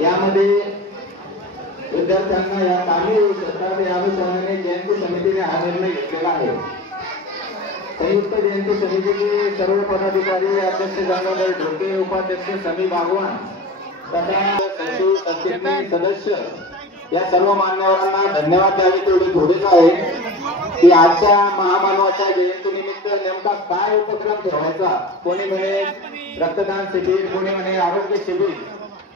यामध्ये विद्यार्थ्यांना या कामी होऊ शकतात या अनुषंगाने जयंती समितीने हा निर्णय घेतलेला आहे। संयुक्त जयंती समितीचे सर्व पदाधिकारी, अध्यक्ष गंगाधर ढोके, उपाध्यक्ष समी बागवान तथा सचिव सदस्य या सर्व मान्यवरांना धन्यवाद द्यावे तेवढे थोडेच आहे की आजच्या महामानवाच्या जयंतीनिमित्त नेमका काय उपक्रम ठेवायचा। कोणी म्हणे रक्तदान शिबिर, कोणी म्हणे आरोग्य शिबिर,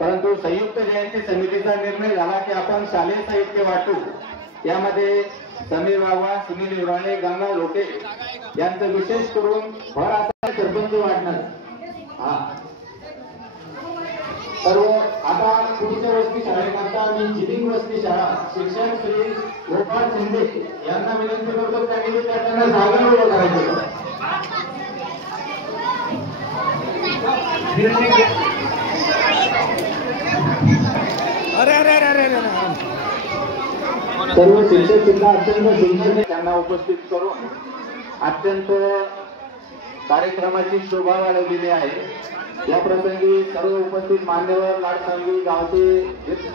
परंतु संयुक्त जयंती समितीचा निर्णय झाला की आपण शालेय साहित्य वाटू। यामध्ये समीर बागवान, सुनील हिराणे, गंगा लोटे यांचं विशेष करून भर असा सरपंच वाढणार। सर्व आता पुढच्या वस्ती शाळेकरता मी जिनिंग वस्ती शाळा शिक्षक श्री गोपाळ शिंदे यांना विनंती करतो त्यांनी विद्यार्थ्यांना जागा उभं करायचं। सर्व शिक्षक सुद्धा अत्यंत सुंदर त्यांना उपस्थित करून अत्यंत कार्यक्रमाची शोभा वाढवलेली आहे। या प्रसंगी सर्व उपस्थित मान्यवर, लाडसांगी गावचे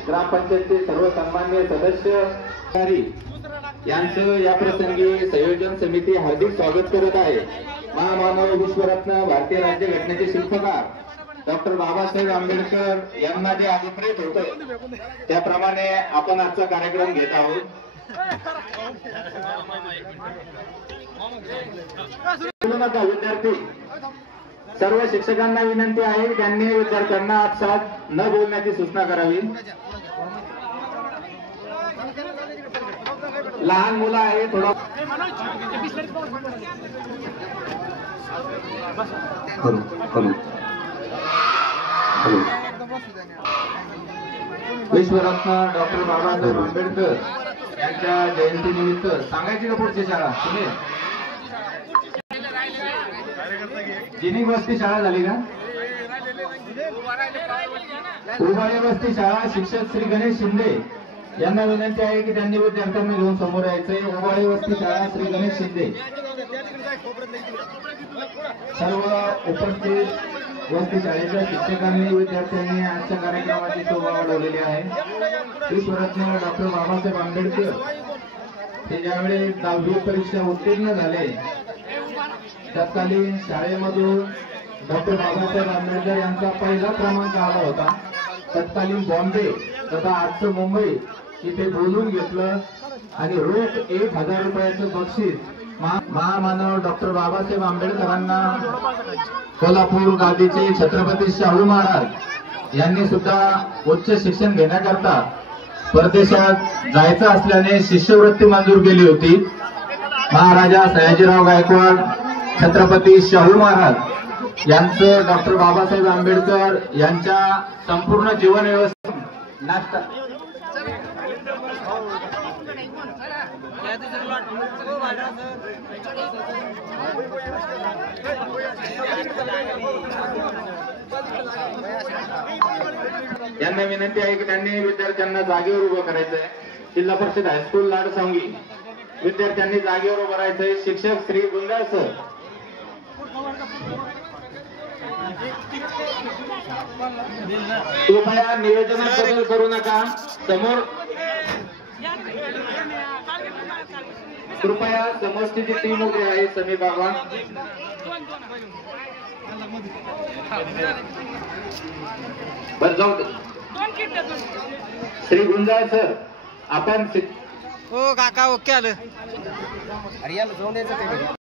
ग्रामपंचायतचे सर्व सन्माननीय सदस्य यांचं या प्रसंगी संयोजन समिती हार्दिक स्वागत करत आहे। महामानव विश्वरत्न भारतीय राज्यघटनेचे शिल्पकार डॉक्टर बाबासाहेब आंबेडकर यांना जे अभिप्रेत होतं त्याप्रमाणे आपण आजचा कार्यक्रम घेत आहोत। विद्यार्थी सर्व शिक्षकांना विनंती आहे की त्यांनी विद्यार्थ्यांना आपसात न बोलण्याची सूचना करावी। लहान मुलं आहे थोडं विश्वरत्न डॉक्टर बाबासाहेब आंबेडकर यांच्या जयंतीनिमित्त सांगायची का पुढची शाळा तुम्ही जिनिंग वस्ती शाळा झाली का? उभाळे वस्ती शाळा शिक्षक श्री गणेश शिंदे यांना विनंती आहे की त्यांनी विद्यार्थ्यांना घेऊन समोर यायचंय। उभाळे वस्ती शाळा श्री गणेश शिंदे सर्व उपस्थित वस्ती शाळेच्या शिक्षकांनी विद्यार्थ्यांनी आजच्या कार्यक्रमाची शोभा वाढवलेली आहे। विश्वरत्न डॉक्टर बाबासाहेब आंबेडकर हे ज्यावेळी 10वी परीक्षा उत्तीर्ण झाले तत्कालीन शाळेमधून डॉक्टर बाबासाहेब आंबेडकर यांचा पहिला क्रमांक आला होता। तत्कालीन बॉम्बे तथा आजचं मुंबई इथे बोलून घेतलं आणि रोख 1000 रुपयाचं बक्षीस महामानव डॉक्टर बाबासाहेब आंबेडकरांना कोल्हापूर गादीचे छत्रपती शाहू महाराज यांनी सुद्धा उच्च शिक्षण घेण्याकरता परदेशात जायचं असल्याने शिष्यवृत्ती मंजूर केली होती। महाराजा सयाजीराव गायकवाड छत्रपती शाहू महाराज यांचं डॉक्टर बाबासाहेब आंबेडकर यांच्या संपूर्ण जीवन व्यवस्था नाश्ता यांना विनंती आहे की त्यांनी विद्यार्थ्यांना जागेवर उभं करायचंय। जिल्हा परिषद हायस्कूल लाडसांगी विद्यार्थ्यांनी जागेवर उभं राहायचंय। शिक्षक श्री गुंजाळ सर कृपया निवेदनात बदल करू नका। समोर कृपया समोरची जी टीम उभी आहे समी बागवान बर जाऊ श्री गुंजाळ सर आपण हो काका ओके आलं अरे याला जाऊन द्यायचं